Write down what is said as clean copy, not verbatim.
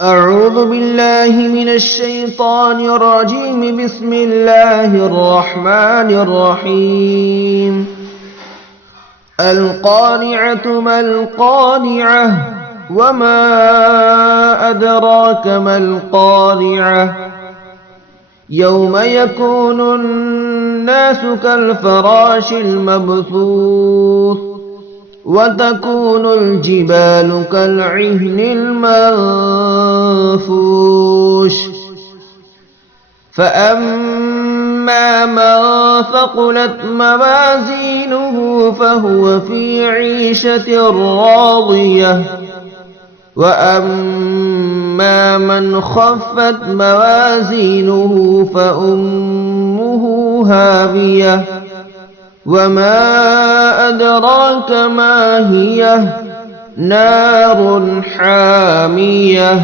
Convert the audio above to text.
أعوذ بالله من الشيطان الرجيم. بسم الله الرحمن الرحيم. القارعة ما القارعة وما أدراك ما القارعة يوم يكون الناس كالفراش المبثوث وتكون الجبال كالعهن المنفوش فأما من ثقلت موازينه فهو في عيشة راضية وأما من خفت موازينه فأمه هاوية وما أدراك ما هي نار حامية.